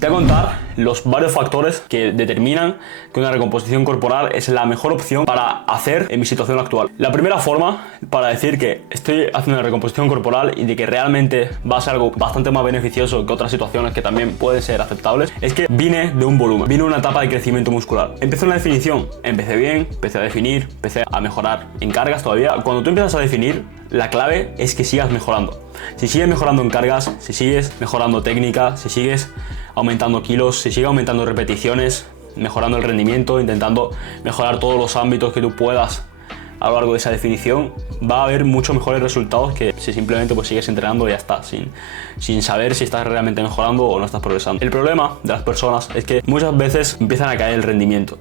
Te voy a contar los varios factores que determinan que una recomposición corporal es la mejor opción para hacer en mi situación actual. La primera forma para decir que estoy haciendo una recomposición corporal y de que realmente va a ser algo bastante más beneficioso que otras situaciones que también pueden ser aceptables es que vine de un volumen, vine de una etapa de crecimiento muscular. Empecé en la definición, empecé bien, empecé a definir, empecé a mejorar en cargas todavía. Cuando tú empiezas a definir, la clave es que sigas mejorando. Si sigues mejorando en cargas, si sigues mejorando técnica, si sigues aumentando kilos, si sigues aumentando repeticiones, mejorando el rendimiento, intentando mejorar todos los ámbitos que tú puedas a lo largo de esa definición, va a haber muchos mejores resultados que si simplemente pues sigues entrenando y ya está, sin saber si estás realmente mejorando o no estás progresando. El problema de las personas es que muchas veces empiezan a caer el rendimiento.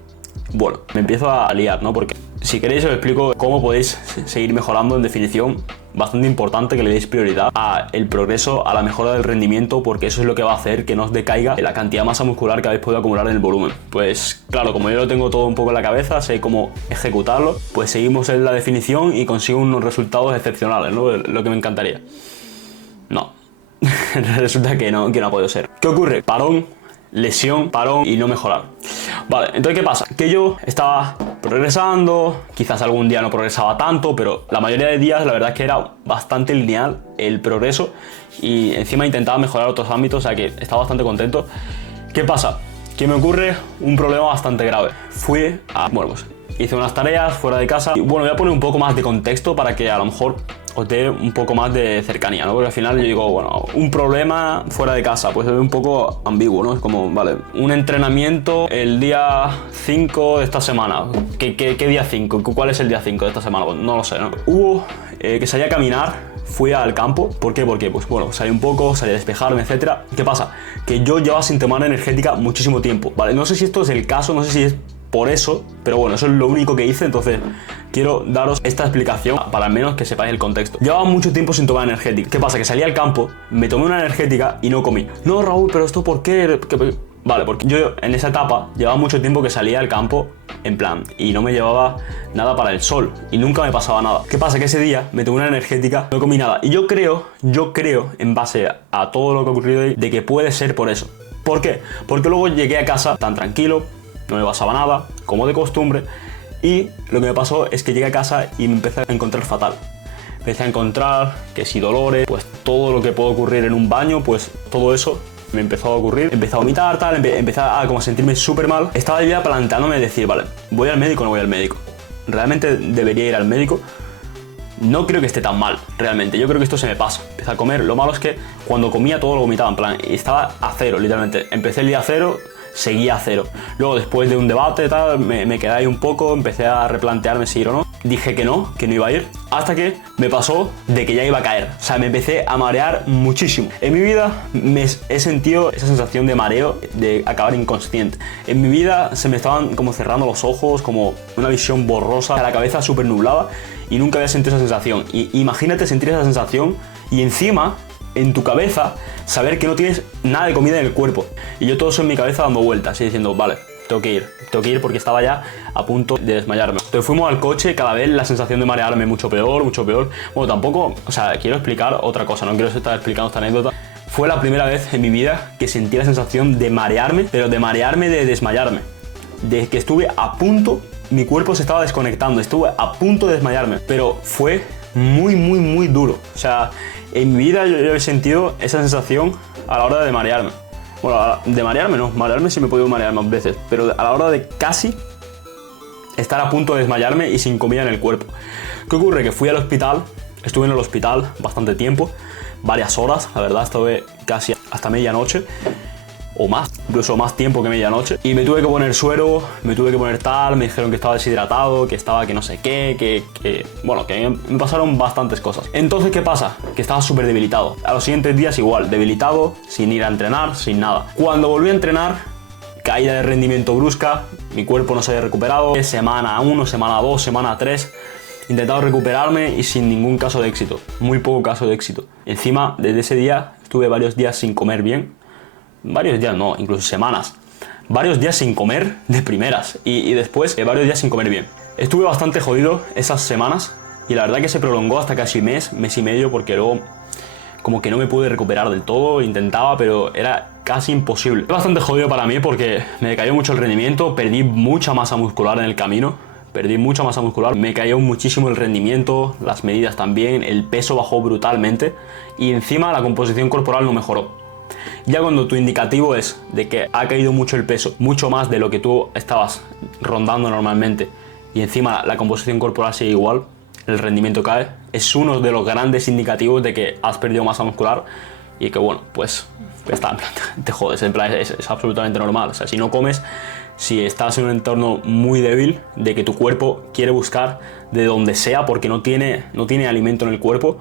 Bueno, me empiezo a liar, ¿no? Porque si queréis os explico cómo podéis seguir mejorando en definición. Bastante importante que le deis prioridad al progreso, a la mejora del rendimiento, porque eso es lo que va a hacer que no os decaiga la cantidad de masa muscular que habéis podido acumular en el volumen. Pues claro, como yo lo tengo todo un poco en la cabeza, sé cómo ejecutarlo, pues seguimos en la definición y consigo unos resultados excepcionales, ¿no? Lo que me encantaría. No, resulta que no ha podido ser. ¿Qué ocurre? Parón, lesión, parón y no mejorar. Vale, entonces ¿qué pasa? Que yo estaba progresando, quizás algún día no progresaba tanto, pero la mayoría de días la verdad es que era bastante lineal el progreso y encima intentaba mejorar otros ámbitos, o sea que estaba bastante contento. ¿Qué pasa? Que me ocurre un problema bastante grave. Pues hice unas tareas fuera de casa y bueno, voy a poner un poco más de contexto para que a lo mejor os dé un poco más de cercanía, ¿no? Porque al final yo digo, bueno, un problema fuera de casa, pues es un poco ambiguo, ¿no? Es como, vale, un entrenamiento el día 5 de esta semana. ¿Qué día 5? ¿Cuál es el día 5 de esta semana? Pues no lo sé, ¿no? Hubo que salí a caminar, fui al campo. ¿Por qué? Porque, pues bueno, salí un poco, salí a despejarme, etcétera. ¿Qué pasa? Que yo llevaba sin tomar energética muchísimo tiempo, ¿vale? No sé si esto es el caso, no sé si es por eso, pero bueno, eso es lo único que hice, entonces quiero daros esta explicación para al menos que sepáis el contexto. Llevaba mucho tiempo sin tomar energética. ¿Qué pasa? Que salí al campo, me tomé una energética y no comí. No, Raúl, pero esto ¿por qué? Vale, porque yo en esa etapa llevaba mucho tiempo que salía al campo en plan y no me llevaba nada para el sol y nunca me pasaba nada. ¿Qué pasa? Que ese día me tomé una energética, no comí nada y yo creo en base a todo lo que ha ocurrido ahí, de que puede ser por eso. ¿Por qué? Porque luego llegué a casa tan tranquilo, no me pasaba nada, como de costumbre, y lo que me pasó es que llegué a casa y me empecé a encontrar fatal. Empecé a encontrar que si dolores, pues todo lo que puede ocurrir en un baño, pues todo eso me empezó a ocurrir. Empecé a vomitar, tal, empecé a como a sentirme súper mal. Estaba ya planteándome decir, vale, ¿voy al médico o no voy al médico? ¿Realmente debería ir al médico? No creo que esté tan mal, realmente. Yo creo que esto se me pasa. Empecé a comer. Lo malo es que cuando comía todo lo vomitaba, en plan, y estaba a cero, literalmente. Empecé el día a cero, seguía a cero. Luego, después de un debate, tal, me quedé ahí un poco, empecé a replantearme si ir o no. Dije que no iba a ir, hasta que me pasó de que ya iba a caer. O sea, me empecé a marear muchísimo. En mi vida he sentido esa sensación de mareo, de acabar inconsciente. En mi vida se me estaban como cerrando los ojos, como una visión borrosa, la cabeza súper nublada, y nunca había sentido esa sensación. Y imagínate sentir esa sensación y encima en tu cabeza saber que no tienes nada de comida en el cuerpo. Y yo todo eso en mi cabeza dando vueltas y diciendo, vale, tengo que ir porque estaba ya a punto de desmayarme. Entonces fuimos al coche, cada vez la sensación de marearme mucho peor. Bueno, tampoco, o sea, quiero explicar otra cosa, no quiero estar explicando esta anécdota. Fue la primera vez en mi vida que sentí la sensación de marearme, pero de marearme, de desmayarme. De que estuve a punto, mi cuerpo se estaba desconectando, estuve a punto de desmayarme, pero fue muy duro. O sea, en mi vida yo he sentido esa sensación a la hora de marearme. Bueno, de marearme no, marearme sí me he podido marear más veces, pero a la hora de casi estar a punto de desmayarme y sin comida en el cuerpo. ¿Qué ocurre? Que fui al hospital, estuve en el hospital bastante tiempo, varias horas, la verdad, estuve casi hasta medianoche, o más, incluso más tiempo que medianoche, y me tuve que poner suero, me tuve que poner tal, me dijeron que estaba deshidratado, que no sé qué, bueno, que me pasaron bastantes cosas. Entonces, ¿qué pasa? Que estaba súper debilitado. A los siguientes días igual, debilitado, sin ir a entrenar, sin nada. Cuando volví a entrenar, caída de rendimiento brusca, mi cuerpo no se había recuperado, semana 1, semana 2, semana 3, intentado recuperarme y sin ningún caso de éxito, muy poco caso de éxito. Encima, desde ese día, estuve varios días sin comer bien. Varios días no, incluso semanas. Varios días sin comer de primeras y después varios días sin comer bien. Estuve bastante jodido esas semanas y la verdad que se prolongó hasta casi mes y medio, porque luego como que no me pude recuperar del todo, intentaba, pero era casi imposible. Es bastante jodido para mí porque me decayó mucho el rendimiento, perdí mucha masa muscular en el camino, me cayó muchísimo el rendimiento, las medidas también, el peso bajó brutalmente y encima la composición corporal no mejoró. Ya cuando tu indicativo es de que ha caído mucho el peso, mucho más de lo que tú estabas rondando normalmente, y encima la composición corporal sigue igual, el rendimiento cae, es uno de los grandes indicativos de que has perdido masa muscular y que bueno, pues está, te jodes, en plan, es absolutamente normal. O sea, si no comes, si estás en un entorno muy débil, de que tu cuerpo quiere buscar de donde sea porque no tiene alimento en el cuerpo,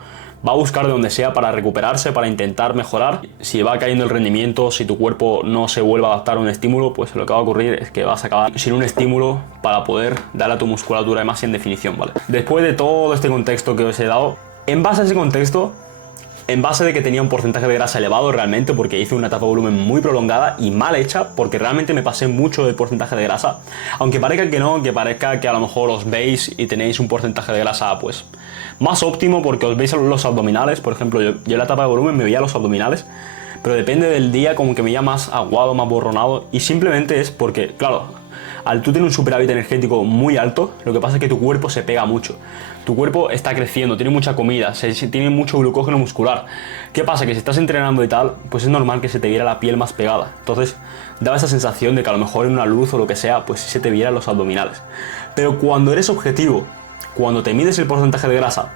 va a buscar de donde sea para recuperarse, para intentar mejorar. Si va cayendo el rendimiento, si tu cuerpo no se vuelve a adaptar a un estímulo, pues lo que va a ocurrir es que vas a acabar sin un estímulo para poder darle a tu musculatura más en definición, ¿vale? Después de todo este contexto que os he dado, en base a ese contexto, en base de que tenía un porcentaje de grasa elevado realmente, porque hice una etapa de volumen muy prolongada y mal hecha, porque realmente me pasé mucho del porcentaje de grasa, aunque parezca que no, que parezca que a lo mejor os veis y tenéis un porcentaje de grasa pues más óptimo porque os veis los abdominales. Por ejemplo, yo en la etapa de volumen me veía los abdominales, pero depende del día como que me veía más aguado, más borronado, y simplemente es porque, claro, al tú tener un superávit energético muy alto, lo que pasa es que tu cuerpo se pega mucho. Tu cuerpo está creciendo, tiene mucha comida, tiene mucho glucógeno muscular. ¿Qué pasa? Que si estás entrenando y tal, pues es normal que se te viera la piel más pegada. Entonces, daba esa sensación de que a lo mejor en una luz o lo que sea, pues se te vieran los abdominales. Pero cuando eres objetivo, cuando te mides el porcentaje de grasa,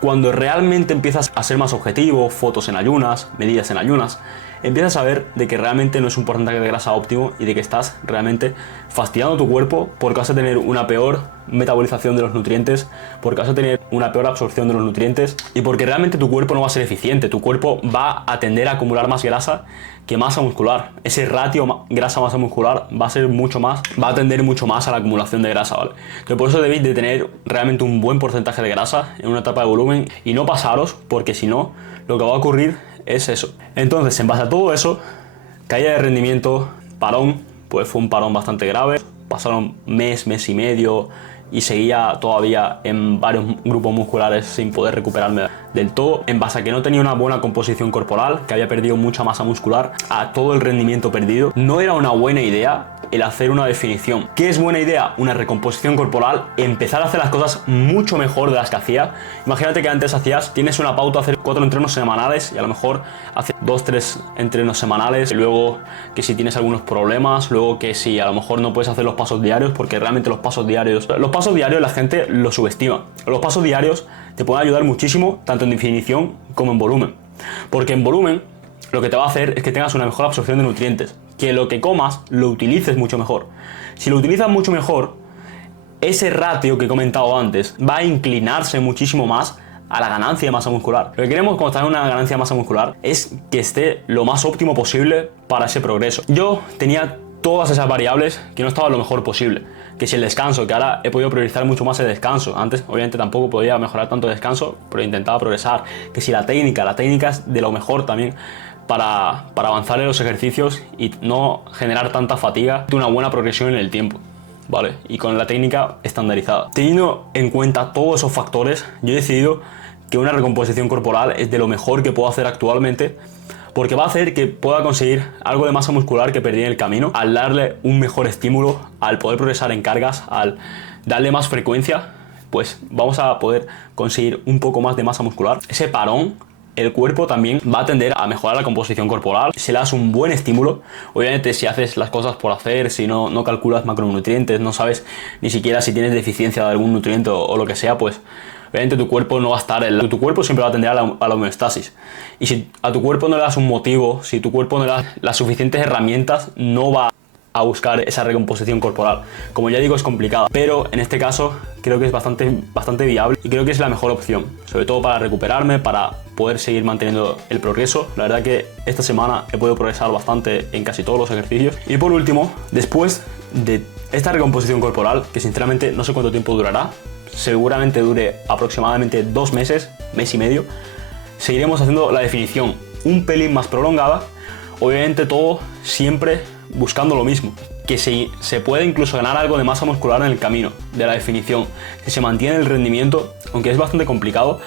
cuando realmente empiezas a ser más objetivo, fotos en ayunas, medidas en ayunas, empiezas a ver de que realmente no es un porcentaje de grasa óptimo y de que estás realmente fastidiando tu cuerpo porque vas a tener una peor metabolización de los nutrientes, porque vas a tener una peor absorción de los nutrientes y porque realmente tu cuerpo no va a ser eficiente. Tu cuerpo va a tender a acumular más grasa que masa muscular. Ese ratio grasa-masa muscular va a ser mucho más, va a tender mucho más a la acumulación de grasa, ¿vale? Entonces por eso debéis de tener realmente un buen porcentaje de grasa en una etapa de volumen y no pasaros, porque si no, lo que va a ocurrir es eso. Entonces, en base a todo eso, caída de rendimiento, parón, pues fue un parón bastante grave. Pasaron mes y medio y seguía todavía en varios grupos musculares sin poder recuperarme del todo, en base a que no tenía una buena composición corporal, que había perdido mucha masa muscular, a todo el rendimiento perdido. No era una buena idea el hacer una definición. ¿Qué es buena idea? Una recomposición corporal, empezar a hacer las cosas mucho mejor de las que hacía. Imagínate que antes tienes una pauta a hacer 4 entrenos semanales y a lo mejor haces 2-3 entrenos semanales, y luego que si tienes algunos problemas, luego que si a lo mejor no puedes hacer los pasos diarios, porque realmente los pasos diarios la gente los subestima. Los pasos diarios te pueden ayudar muchísimo, tanto en definición como en volumen, porque en volumen lo que te va a hacer es que tengas una mejor absorción de nutrientes, que lo que comas lo utilices mucho mejor. Si lo utilizas mucho mejor, ese ratio que he comentado antes va a inclinarse muchísimo más a la ganancia de masa muscular. Lo que queremos cuando está en una ganancia de masa muscular es que esté lo más óptimo posible para ese progreso. Yo tenía todas esas variables que no estaban lo mejor posible. Que si el descanso, que ahora he podido priorizar mucho más el descanso. Antes obviamente tampoco podía mejorar tanto el descanso, pero intentaba progresar. Que si la técnica es de lo mejor también para avanzar en los ejercicios y no generar tanta fatiga, de una buena progresión en el tiempo, ¿vale? Y con la técnica estandarizada. Teniendo en cuenta todos esos factores, yo he decidido que una recomposición corporal es de lo mejor que puedo hacer actualmente, porque va a hacer que pueda conseguir algo de masa muscular que perdí en el camino, al darle un mejor estímulo, al poder progresar en cargas, al darle más frecuencia, pues vamos a poder conseguir un poco más de masa muscular. Ese parón, el cuerpo también va a tender a mejorar la composición corporal si le das un buen estímulo. Obviamente si haces las cosas por hacer, si no calculas macronutrientes, no sabes ni siquiera si tienes deficiencia de algún nutriente o lo que sea, pues obviamente tu cuerpo no va a estar, tu cuerpo siempre va a tender a la homeostasis. Y si a tu cuerpo no le das un motivo, si tu cuerpo no le das las suficientes herramientas, no va a buscar esa recomposición corporal. Como ya digo, es complicada, pero en este caso creo que es bastante viable y creo que es la mejor opción, sobre todo para recuperarme, para poder seguir manteniendo el progreso. La verdad que esta semana he podido progresar bastante en casi todos los ejercicios. Y por último, después de esta recomposición corporal, que sinceramente no sé cuánto tiempo durará, seguramente dure aproximadamente 2 meses, mes y medio, seguiremos haciendo la definición un pelín más prolongada, obviamente todo siempre buscando lo mismo, que se puede incluso ganar algo de masa muscular en el camino de la definición, que se mantiene el rendimiento, aunque es bastante complicado,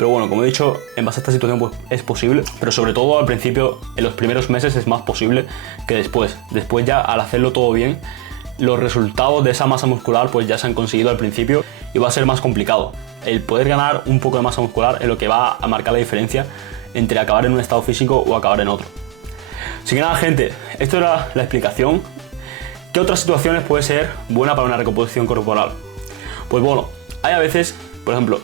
Pero bueno, como he dicho, en base a esta situación pues es posible, pero sobre todo al principio, en los primeros meses es más posible que después. Después ya, al hacerlo todo bien, los resultados de esa masa muscular pues ya se han conseguido al principio y va a ser más complicado. El poder ganar un poco de masa muscular es lo que va a marcar la diferencia entre acabar en un estado físico o acabar en otro. Así que nada, gente, esto era la explicación. ¿Qué otras situaciones puede ser buena para una recomposición corporal? Pues bueno, hay a veces, por ejemplo,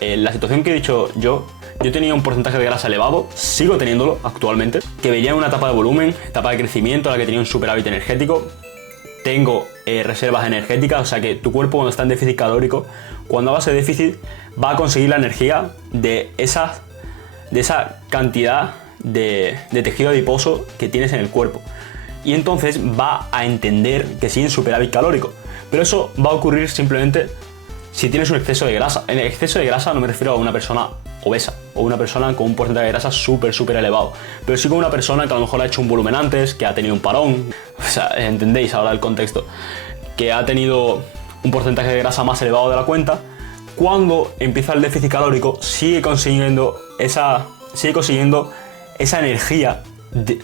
en la situación que he dicho yo tenía un porcentaje de grasa elevado, sigo teniéndolo actualmente, que veía en una etapa de volumen, etapa de crecimiento en la que tenía un superávit energético. Tengo reservas energéticas, o sea que tu cuerpo cuando está en déficit calórico, cuando hagas ese déficit, va a conseguir la energía de esa cantidad de tejido adiposo que tienes en el cuerpo. Y entonces va a entender que sigue en superávit calórico. Pero eso va a ocurrir simplemente si tienes un exceso de grasa. En el exceso de grasa no me refiero a una persona obesa o una persona con un porcentaje de grasa súper elevado, pero sí con una persona que a lo mejor ha hecho un volumen antes, que ha tenido un parón, o sea, entendéis ahora el contexto, que ha tenido un porcentaje de grasa más elevado de la cuenta. Cuando empieza el déficit calórico sigue consiguiendo esa energía de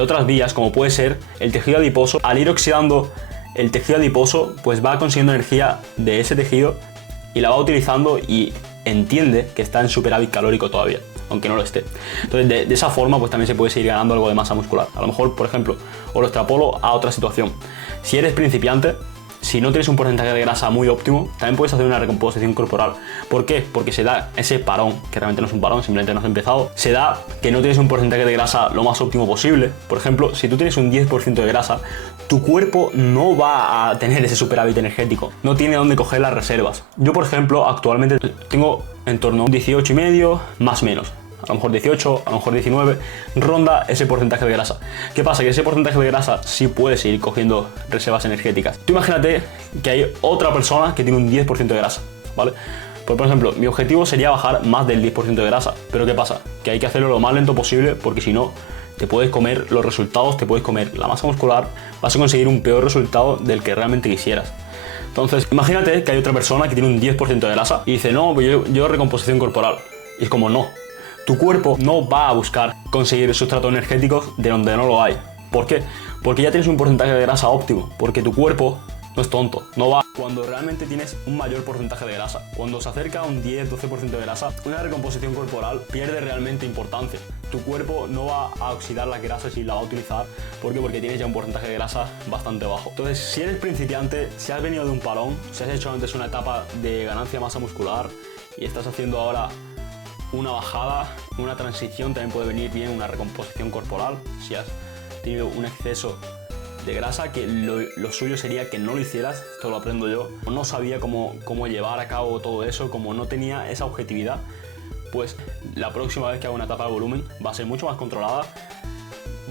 otras vías, como puede ser el tejido adiposo. Al ir oxidando el tejido adiposo, pues va consiguiendo energía de ese tejido y la va utilizando y entiende que está en superávit calórico todavía, aunque no lo esté. Entonces de esa forma pues también se puede seguir ganando algo de masa muscular. A lo mejor, por ejemplo, os lo extrapolo a otra situación. Si eres principiante, si no tienes un porcentaje de grasa muy óptimo, también puedes hacer una recomposición corporal. ¿Por qué? Porque se da ese parón, que realmente no es un parón, simplemente no has empezado. Se da que no tienes un porcentaje de grasa lo más óptimo posible. Por ejemplo, si tú tienes un 10% de grasa, tu cuerpo no va a tener ese superávit energético, no tiene dónde coger las reservas. Yo, por ejemplo, actualmente tengo en torno a un 18,5, más o menos. A lo mejor 18, a lo mejor 19, ronda ese porcentaje de grasa. ¿Qué pasa? Que ese porcentaje de grasa sí puedes ir cogiendo reservas energéticas. Tú imagínate que hay otra persona que tiene un 10% de grasa, ¿vale? Pues, por ejemplo, mi objetivo sería bajar más del 10% de grasa, pero ¿qué pasa? Que hay que hacerlo lo más lento posible, porque si no, te puedes comer los resultados, te puedes comer la masa muscular, vas a conseguir un peor resultado del que realmente quisieras. Entonces, imagínate que hay otra persona que tiene un 10% de grasa y dice, no, pues yo recomposición corporal. Y es como, no. Tu cuerpo no va a buscar conseguir sustratos energéticos de donde no lo hay. ¿Por qué? Porque ya tienes un porcentaje de grasa óptimo, porque tu cuerpo no es tonto, no va. Cuando realmente tienes un mayor porcentaje de grasa, cuando se acerca a un 10-12% de grasa, una recomposición corporal pierde realmente importancia. Tu cuerpo no va a oxidar las grasas y la va a utilizar. ¿Por qué? Porque tienes ya un porcentaje de grasa bastante bajo. Entonces, si eres principiante, si has venido de un parón, si has hecho antes una etapa de ganancia de masa muscular y estás haciendo ahora una bajada, una transición, también puede venir bien una recomposición corporal. Si has tenido un exceso de grasa, que lo suyo sería que no lo hicieras, esto lo aprendo yo. No sabía cómo llevar a cabo todo eso, como no tenía esa objetividad, pues la próxima vez que haga una etapa de volumen va a ser mucho más controlada.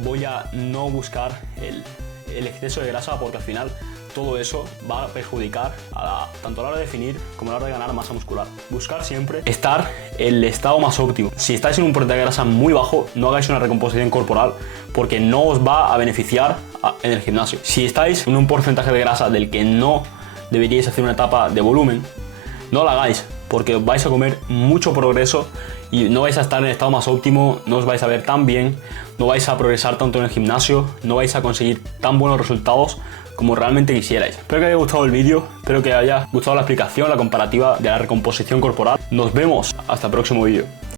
Voy a no buscar el exceso de grasa, porque al final todo eso va a perjudicar tanto a la hora de definir como a la hora de ganar masa muscular. Buscar siempre estar en el estado más óptimo. Si estáis en un porcentaje de grasa muy bajo, no hagáis una recomposición corporal, porque no os va a beneficiar en el gimnasio. Si estáis en un porcentaje de grasa del que no deberíais hacer una etapa de volumen, no la hagáis, porque vais a comer mucho progreso y no vais a estar en el estado más óptimo, no os vais a ver tan bien, no vais a progresar tanto en el gimnasio, no vais a conseguir tan buenos resultados como realmente quisierais. Espero que haya gustado el vídeo, espero que haya gustado la explicación, la comparativa de la recomposición corporal. Nos vemos hasta el próximo vídeo.